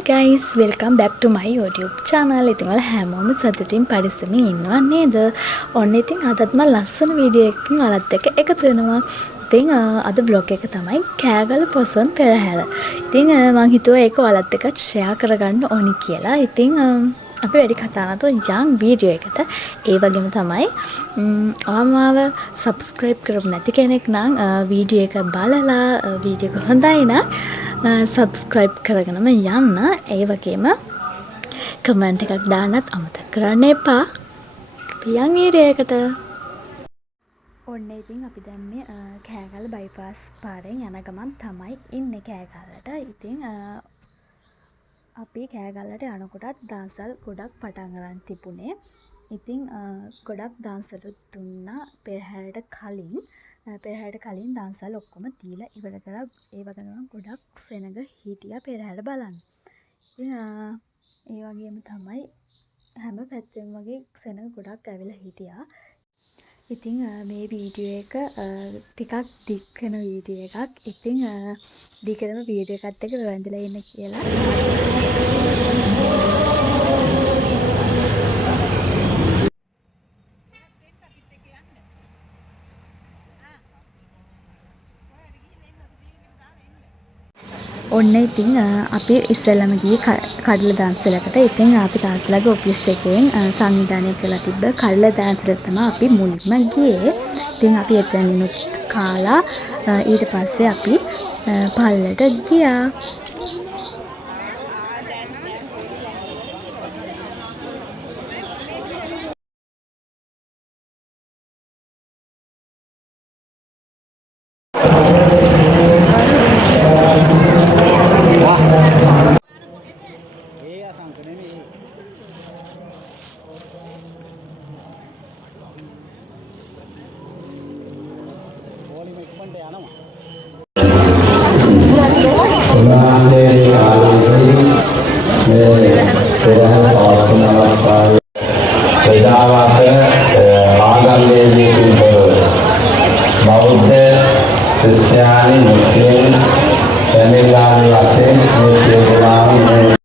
Hi guys, welcome back to my YouTube channel. ඉතින් ඔයාලා හැමෝම සතුටින් පරිස්සමින් ඉන්නව නේද? ඔන්න ඉතින් අදත් මම ලස්සන වීඩියෝ එකකින් ඔයාලත් එක්ක එකතු වෙනවා. ඉතින් අද vlog එක තමයි කෑගල පොසොන් පෙරහැර. ඉතින් මම හිතුවා ඒක ඔයාලත් එක්ක share කරගන්න ඕනි කියලා. ඉතින් අපි වැඩි කතා නැතුව යන් වීඩියෝ එකට. ඒ වගේම තමයි ආමාව subscribe කරපු නැති කෙනෙක් නම් වීඩියෝ එක බලලා වීඩියෝ එක හොඳයි නම් subscribe කරගෙනම යන්න. ඒ වගේම කමෙන්ට් එකක් දාන්නත් අමතක කරන්න එපා. පියන් වීඩියෝ එකට. ඔන්න ඉතින් අපි දැන් මේ කෑගල බයිපාස් පාරෙන් යන ගමන් තමයි ඉන්නේ කෑගලට. ඉතින් අපි කෑගල්ලට යනකොටත් දන්සල් ගොඩක් පටන් ගන්න තිබුණේ. ඉතින් ගොඩක් දන්සලුත් දුන්නා පෙරහැරට කලින්. පෙරහැරට කලින් දන්සල් ඔක්කොම දීලා ඉවර කරා. ඒ වගේම ගොඩක් සෙනඟ හිටියා පෙරහැර බලන්න. ඉතින් ඒ වගේම තමයි හැම පැත්තෙම වගේ සෙනඟ ගොඩක් ඇවිල්ලා හිටියා. ඉතින් මේ වීඩියෝ එක ටිකක් දික් වෙන වීඩියෝ එකක්. ඉතින් දිගටම වීඩියෝ එකත් එක්ක රැඳිලා ඉන්න කියලා. ඔන්න ඉතින් අපි ඉස්සෙල්ලාම ගියේ කඩල දන්සලකට. ඉතින් අපි තාත්තලාගේ ඔෆිස් එකෙන් සංවිධානය කරලා තිබ්බ කඩල දන්සලට තමයි අපි මුලින්ම ගියේ. ඉතින් අපි එතනිනුත් කාලා ඊට පස්සේ අපි පල්ලට ගියා. බෞද්ධ ක්‍රිස්තියානි මුස්ලිම් පැමිණිලාගේ වශයෙන් මේ සියලුම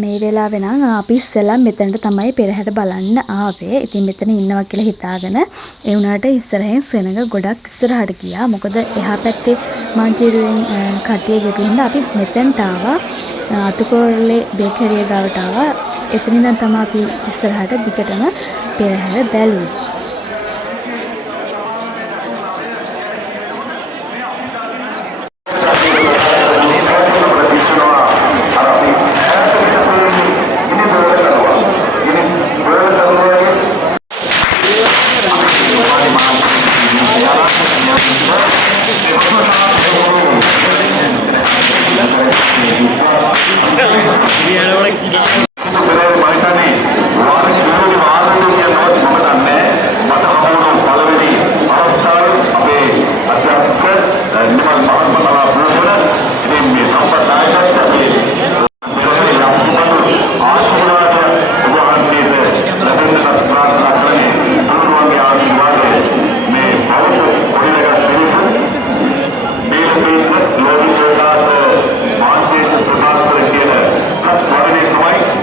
මේ වෙලාවේ නම් අපි ඉස්සෙල්ලා මෙතනට තමයි පෙරහැර බලන්න ආවේ. ඉතින් මෙතන ඉන්නවා කියලා හිතාගෙන ඒ වුණාට ඉස්සරහින් සෙනඟ ගොඩක් ඉස්සරහට ගියා. මොකද එහා පැත්තේ මන්තිරුවෙන් කට්ටිය ගෙපින්න අපි මෙතනට ආවා. අතුකොරලේ බේකරිය ගාවට ආවා. එතනින් තමයි අපි ඉස්සරහට දිගටම පෙරහැර බැලුවේ. Right?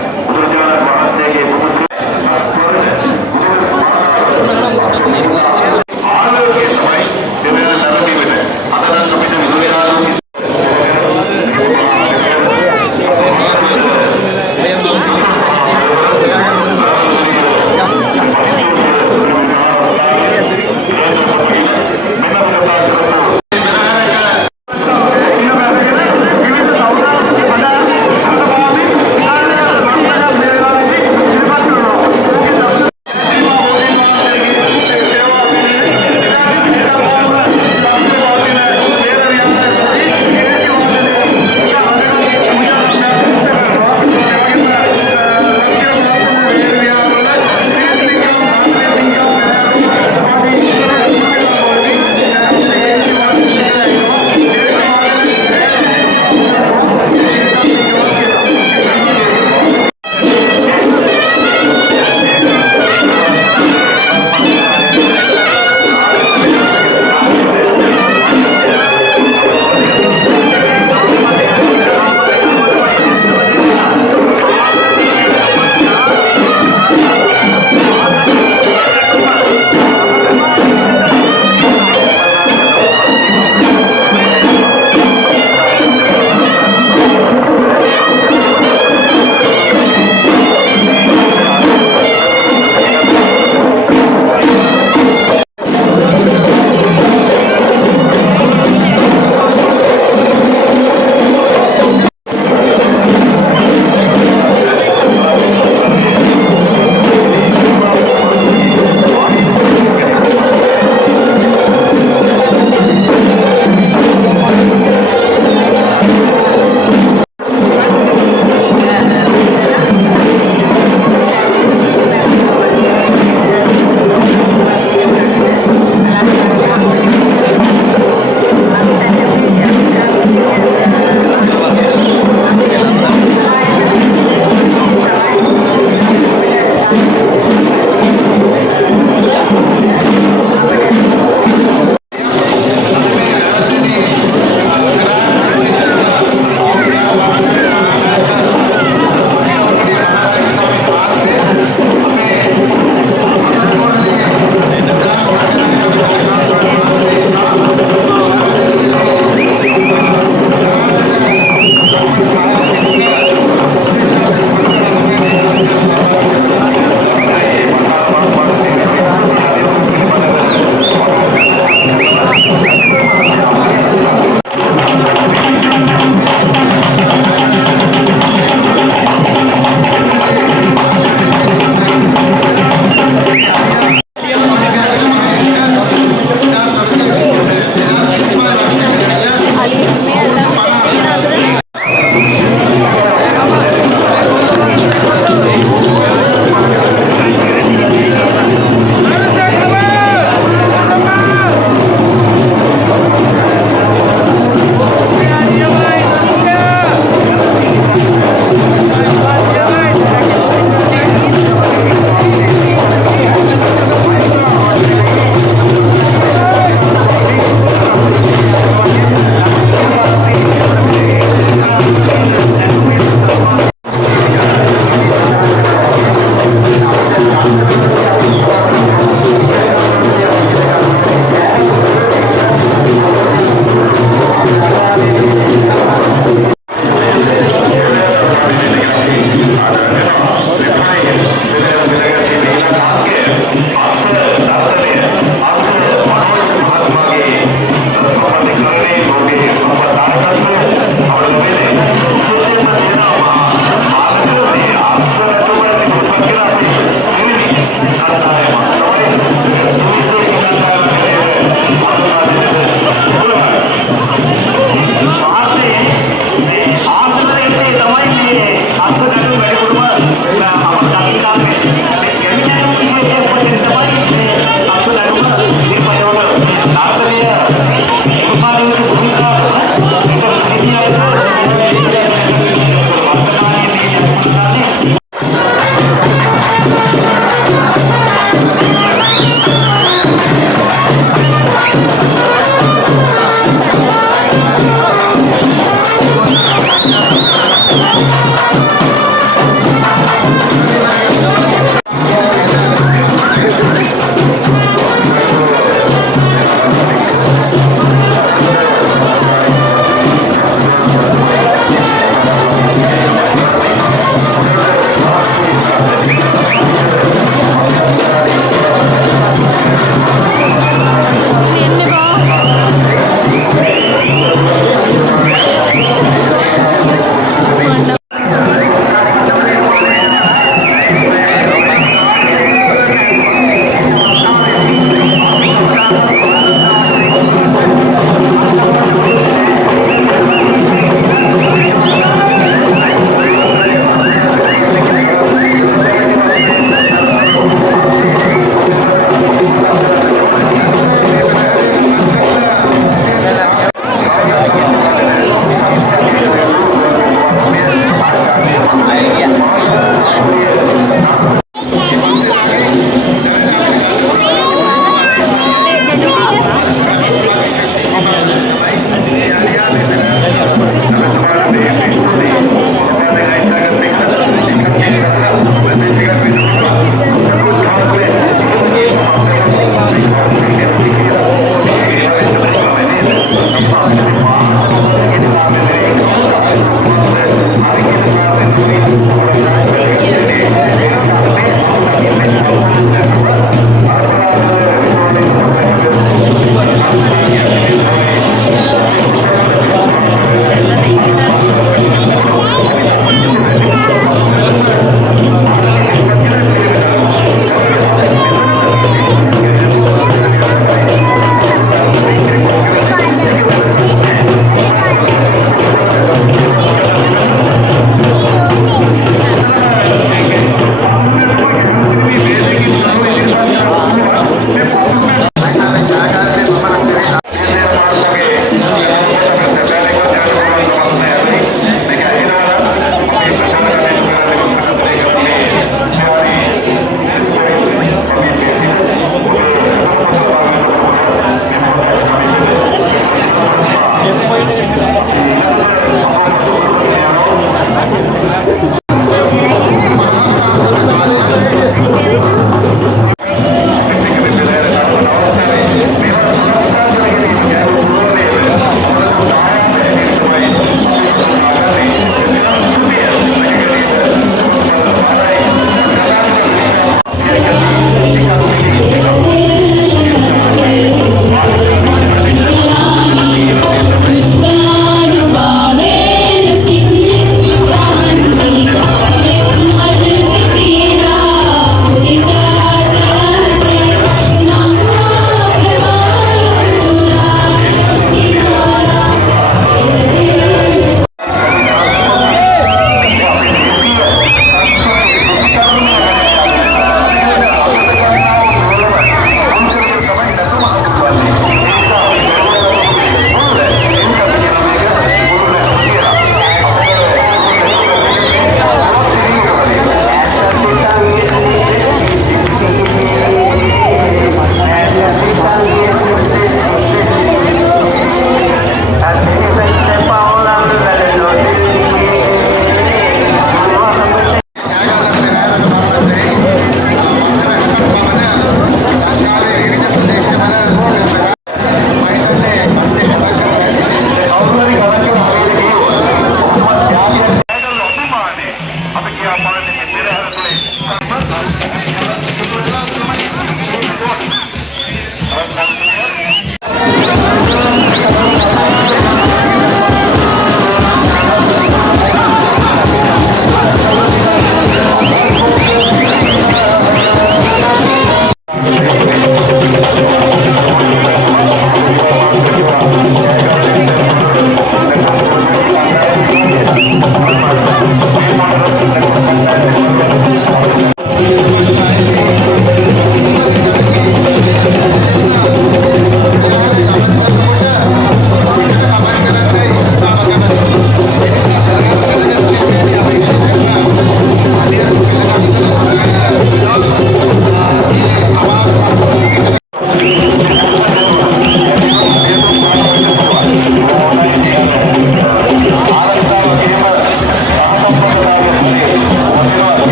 ආත්මයේ තමයි මේ අස්වැඩු වැඩිපුරම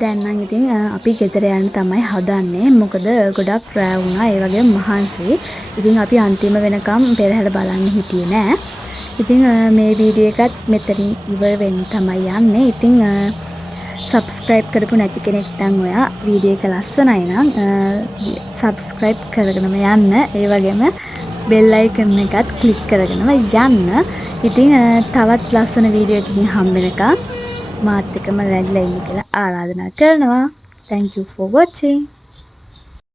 දැන් නම් ඉතින් අපි ගෙදර යන්න තමයි හදන්නේ. මොකද ගොඩක් රෑ වුණා. ඒ වගේම මහන්සි. ඉතින් අපි අන්තිම වෙනකම් පෙරහැර බලන්න හිටියේ නෑ. ඉතින් මේ වීඩියෝ එකත් මෙතනින් ඉවර වෙන්න තමයි යන්නේ. ඉතින් subscribe කරපු නැති කෙනෙක් නම් ඔයා වීඩියෝ එක ලස්සනයි නම් subscribe කරගෙනම යන්න. ඒ වගේම bell icon එකත් click කරගෙනම යන්න. ඉතින් තවත් ලස්සන වීඩියෝ එකකින් හම්බ වෙනකම් මාත් එක්කම රැඳිලා ඉන්න කියලා ආරාධනා කරනවා. Thank you for watching.